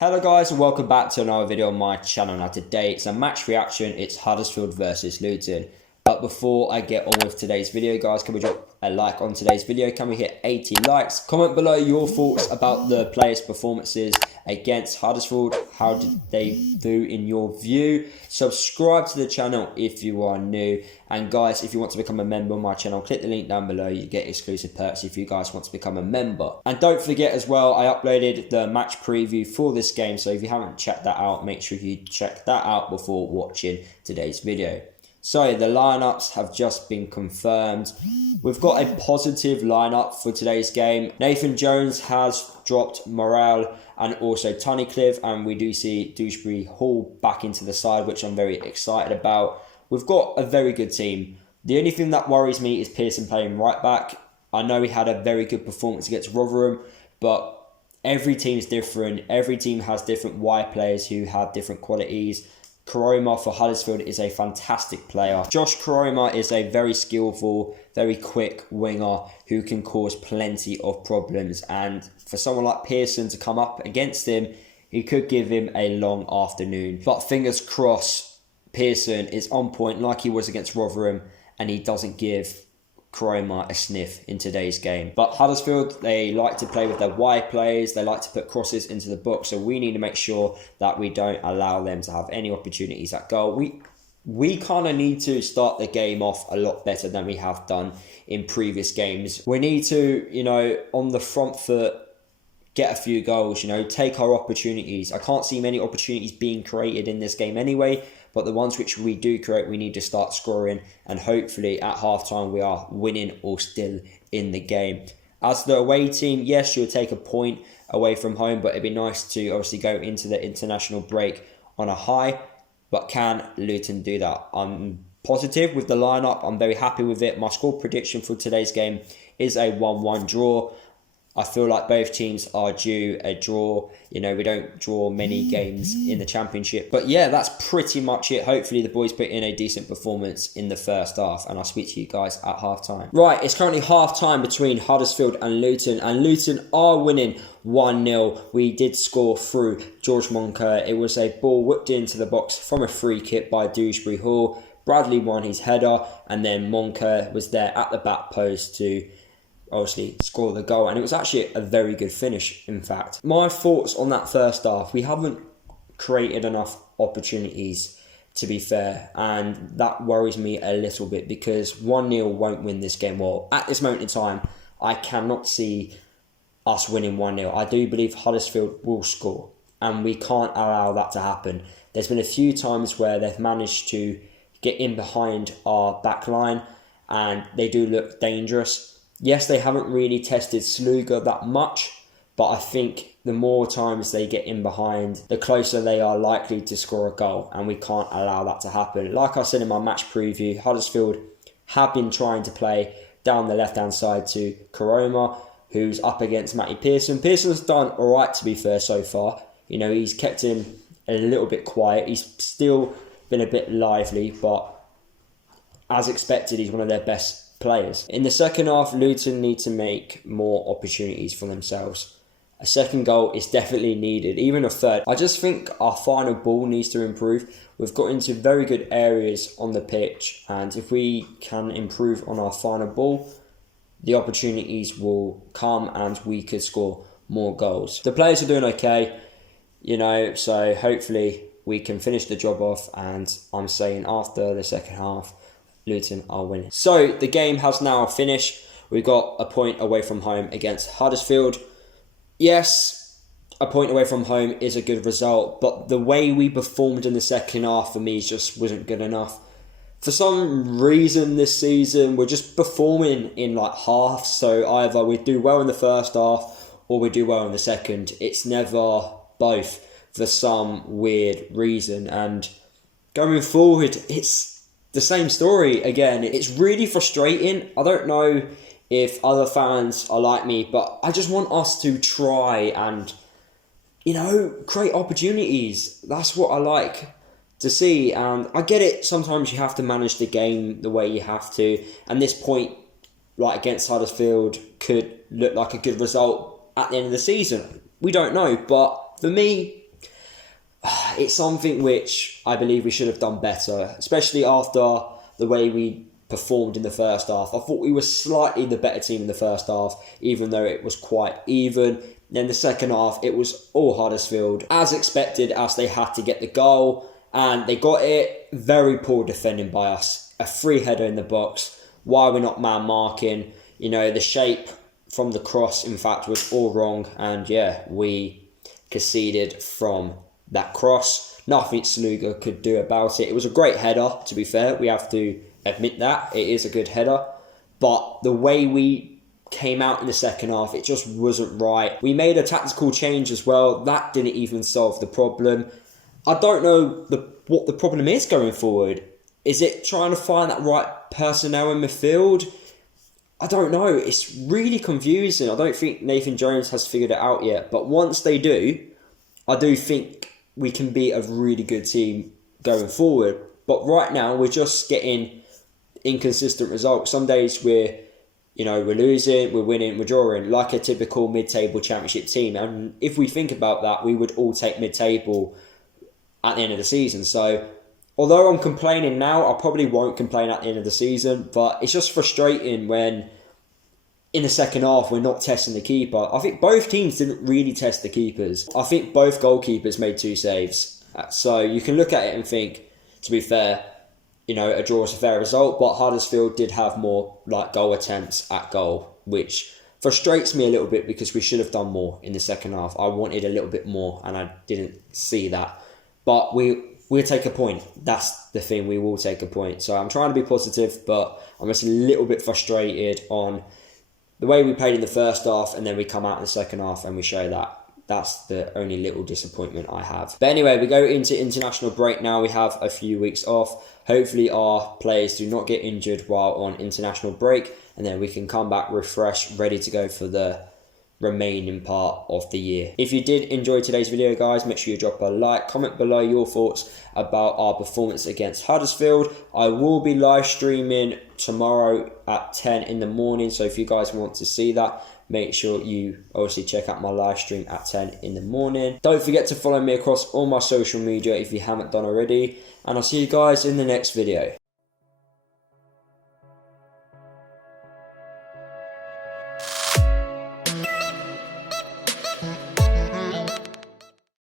Hello guys and welcome back to another video on my channel. Now today it's a match reaction. It's Huddersfield versus Luton. But before I get on with today's video, guys, can we drop a like on today's video? Can we hit 80 likes? Comment below your thoughts about the players' performances against Huddersfield. How did they do in your view? Subscribe to the channel if you are new. And guys, if you want to become a member of my channel, click the link down below. You get exclusive perks if you guys want to become a member. And don't forget as well, I uploaded the match preview for this game. So if you haven't checked that out, make sure you check that out before watching today's video. So the lineups have just been confirmed. We've got a positive lineup for today's game. Nathan Jones has dropped Morale and also Tunnicliffe, and we do see Dewsbury Hall back into the side, which I'm very excited about. We've got a very good team. The only thing that worries me is Pearson playing right back. I know he had a very good performance against Rotherham, but every team's different. Every team has different wide players who have different qualities. Koroma for Huddersfield is a fantastic player. Josh Koroma is a very skillful, very quick winger who can cause plenty of problems. And for someone like Pearson to come up against him, he could give him a long afternoon. But fingers crossed, Pearson is on point like he was against Rotherham and he doesn't give Koroma a sniff in today's game. But Huddersfield, they like to play with their wide players. They like to put crosses into the box. So we need to make sure that we don't allow them to have any opportunities at goal. We kind of need to start the game off a lot better than we have done in previous games. We need to, on the front foot, get a few goals, take our opportunities. I can't see many opportunities being created in this game anyway. But the ones which we do create, we need to start scoring. And hopefully at halftime we are winning or still in the game. As the away team, yes, you'll take a point away from home. But it'd be nice to obviously go into the international break on a high. But can Luton do that? I'm positive with the lineup. I'm very happy with it. My score prediction for today's game is a 1-1 draw. I feel like both teams are due a draw. We don't draw many games in the Championship. But yeah, that's pretty much it. Hopefully the boys put in a decent performance in the first half. And I'll speak to you guys at half-time. Right, it's currently half-time between Huddersfield and Luton. And Luton are winning 1-0. We did score through George Moncur. It was a ball whipped into the box from a free kick by Dewsbury Hall. Bradley won his header. And then Moncur was there at the back post to obviously score the goal, and it was actually a very good finish. In fact, my thoughts on that first half, we haven't created enough opportunities, to be fair, and that worries me a little bit because 1-0 won't win this game. Well, at this moment in time, I cannot see us winning 1-0. I do believe Huddersfield will score, and we can't allow that to happen. There's been a few times where they've managed to get in behind our back line and they do look dangerous. Yes, they haven't really tested Sluga that much, but I think the more times they get in behind, the closer they are likely to score a goal, and we can't allow that to happen. Like I said in my match preview, Huddersfield have been trying to play down the left-hand side to Koroma, who's up against Matty Pearson. Pearson's done all right, to be fair, so far. He's kept him a little bit quiet. He's still been a bit lively, but as expected, he's one of their best players. In the second half, Luton need to make more opportunities for themselves. A second goal is definitely needed, even a third. I just think our final ball needs to improve. We've got into very good areas on the pitch, and if we can improve on our final ball, the opportunities will come and we could score more goals. The players are doing okay, so hopefully we can finish the job off, and I'm saying after the second half, Luton are winning. So the game has now finished. We got a point away from home against Huddersfield. Yes, a point away from home is a good result, but the way we performed in the second half for me just wasn't good enough. For some reason this season, we're just performing in like halves. So either we do well in the first half or we do well in the second. It's never both for some weird reason. And going forward, it's the same story again. It's really frustrating. I don't know if other fans are like me, but I just want us to try and, create opportunities. That's what I like to see. And I get it, sometimes you have to manage the game the way you have to. And this point, like against Huddersfield, could look like a good result at the end of the season. We don't know. But for me, it's something which I believe we should have done better, especially after the way we performed in the first half. I thought we were slightly the better team in the first half, even though it was quite even. Then the second half, it was all Huddersfield, as expected, as they had to get the goal, and they got it. Very poor defending by us. A free header in the box. Why we're not man marking? You know, the shape from the cross, in fact, was all wrong, and yeah, we conceded from that cross. Nothing Sluga could do about it. It was a great header, to be fair. We have to admit that. It is a good header. But the way we came out in the second half, it just wasn't right. We made a tactical change as well. That didn't even solve the problem. I don't know what the problem is going forward. Is it trying to find that right personnel in midfield? I don't know. It's really confusing. I don't think Nathan Jones has figured it out yet. But once they do, I do think we can be a really good team going forward. But right now, we're just getting inconsistent results. Some days we're losing, we're winning, we're drawing, like a typical mid-table championship team. And if we think about that, we would all take mid-table at the end of the season. So, although I'm complaining now, I probably won't complain at the end of the season. But it's just frustrating when in the second half we're not testing the keeper. I think both teams didn't really test the keepers. I think both goalkeepers made 2 saves. So you can look at it and think, to be fair, a draw is a fair result, but Huddersfield did have more goal attempts at goal, which frustrates me a little bit because we should have done more in the second half. I wanted a little bit more and I didn't see that. But we'll take a point. That's the thing, we will take a point. So I'm trying to be positive, but I'm just a little bit frustrated on the way we played in the first half, and then we come out in the second half and we show that. That's the only little disappointment I have. But anyway, we go into international break now. We have a few weeks off. Hopefully our players do not get injured while on international break, and then we can come back refreshed, ready to go for the remaining part of the year. If you did enjoy today's video, guys, make sure you drop a like, comment below your thoughts about our performance against Huddersfield. I will be live streaming tomorrow at 10 in the morning, so if you guys want to see that, make sure you obviously check out my live stream at 10 in the morning. Don't forget to follow me across all my social media if you haven't done already, and I'll see you guys in the next video.